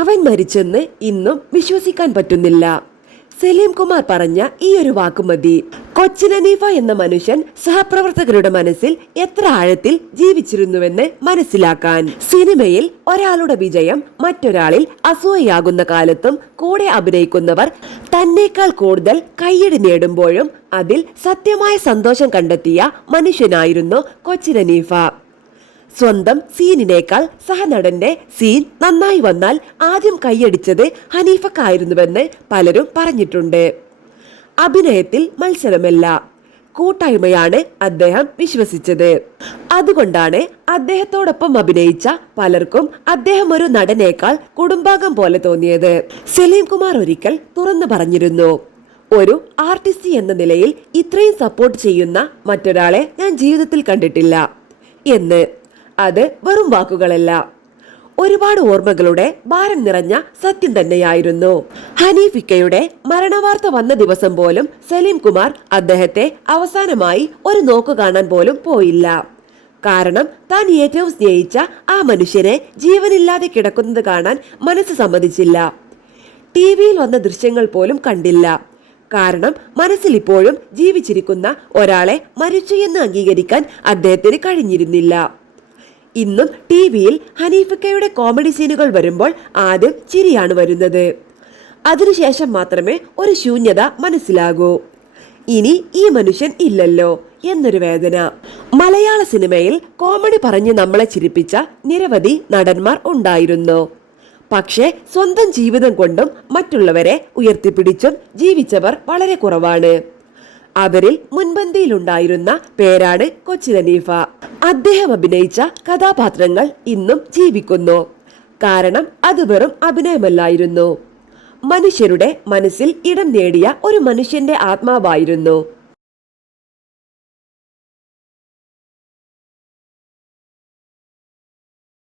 അവൻ മരിച്ചെന്ന് ഇന്നും വിശ്വസിക്കാൻ പറ്റുന്നില്ല. സലീം കുമാർ പറഞ്ഞ ഈ ഒരു വാക്കുമതി കൊച്ചിൻ ഹനീഫ എന്ന മനുഷ്യൻ സഹപ്രവർത്തകരുടെ മനസ്സിൽ എത്ര ആഴത്തിൽ ജീവിച്ചിരുന്നുവെന്ന് മനസ്സിലാക്കാൻ. സിനിമയിൽ ഒരാളുടെ വിജയം മറ്റൊരാളിൽ അസൂയയാകുന്ന കാലത്തും കൂടെ അഭിനയിക്കുന്നവർ തന്നേക്കാൾ കൂടുതൽ കയ്യടി നേടുമ്പോഴും അതിൽ സത്യമായ സന്തോഷം കണ്ടെത്തിയ മനുഷ്യനായിരുന്നു കൊച്ചിൻ ഹനീഫ. സ്വന്തം സീനിനേക്കാൾ സഹനടന്റെ സീൻ നന്നായി വന്നാൽ ആദ്യം കൈയടിച്ചത് ഹനീഫക്കായിരുന്നുവെന്ന് പലരും പറഞ്ഞിട്ടുണ്ട്. അഭിനയത്തിൽ മത്സരമല്ല, കൂട്ടായ്മയാണ് അദ്ദേഹം വിശ്വസിച്ചത്. അതുകൊണ്ടാണ് അദ്ദേഹത്തോടൊപ്പം അഭിനയിച്ച പലർക്കും അദ്ദേഹം ഒരു നടനേക്കാൾ കുടുംബാംഗം പോലെ തോന്നിയത്. സലീം കുമാർ ഒരിക്കൽ തുറന്നു പറഞ്ഞിരുന്നു, ഒരു ആർട്ടിസ്റ്റ് എന്ന നിലയിൽ ഇത്രയും സപ്പോർട്ട് ചെയ്യുന്ന മറ്റൊരാളെ ഞാൻ ജീവിതത്തിൽ കണ്ടിട്ടില്ല എന്ന്. അത് വെറും വാക്കുകളല്ല, ഒരുപാട് ഓർമ്മകളുടെ ഭാരം നിറഞ്ഞ സത്യം തന്നെയായിരുന്നു. ഹനീഫിക്കയുടെ മരണവാർത്ത വന്ന ദിവസം പോലും സലീം കുമാർ അദ്ദേഹത്തെ അവസാനമായി ഒരു നോക്കു കാണാൻ പോലും പോയില്ല. കാരണം താൻ ഏറ്റവും സ്നേഹിച്ച ആ മനുഷ്യനെ ജീവനില്ലാതെ കിടക്കുന്നത് കാണാൻ മനസ്സ് സമ്മതിച്ചില്ല. ടിവിയിൽ വന്ന ദൃശ്യങ്ങൾ പോലും കണ്ടില്ല. കാരണം മനസ്സിൽ ഇപ്പോഴും ജീവിച്ചിരിക്കുന്ന ഒരാളെ മരിച്ചു എന്ന് അംഗീകരിക്കാൻ അദ്ദേഹത്തിന് കഴിഞ്ഞിരുന്നില്ല. ഇന്നും ടിവിയിൽ ഹനീഫക്കയുടെ കോമഡി സീനുകൾ വരുമ്പോൾ ആദ്യം ചിരിയാണ് വരുന്നത്. അതിനുശേഷം മാത്രമേ ഒരു ശൂന്യത മനസ്സിലാകൂ. ഇനി ഈ മനുഷ്യൻ ഇല്ലല്ലോ എന്നൊരു വേദന. മലയാള സിനിമയിൽ കോമഡി പറഞ്ഞ് നമ്മളെ ചിരിപ്പിച്ച നിരവധി നടന്മാർ ഉണ്ടായിരുന്നു. പക്ഷേ സ്വന്തം ജീവിതം കൊണ്ടും മറ്റുള്ളവരെ ഉയർത്തിപ്പിടിച്ചും ജീവിച്ചവർ വളരെ കുറവാണ്. അവരിൽ മുൻപന്തിയിലുണ്ടായിരുന്ന പേരാണ് കൊച്ചിൻ ഹനീഫ. അദ്ദേഹം അഭിനയിച്ച കഥാപാത്രങ്ങൾ ഇന്നും ജീവിക്കുന്നു. കാരണം അത് വെറും അഭിനയമല്ലായിരുന്നു, മനുഷ്യരുടെ മനസ്സിൽ ഇടം നേടിയ ഒരു മനുഷ്യന്റെ ആത്മാവായിരുന്നു.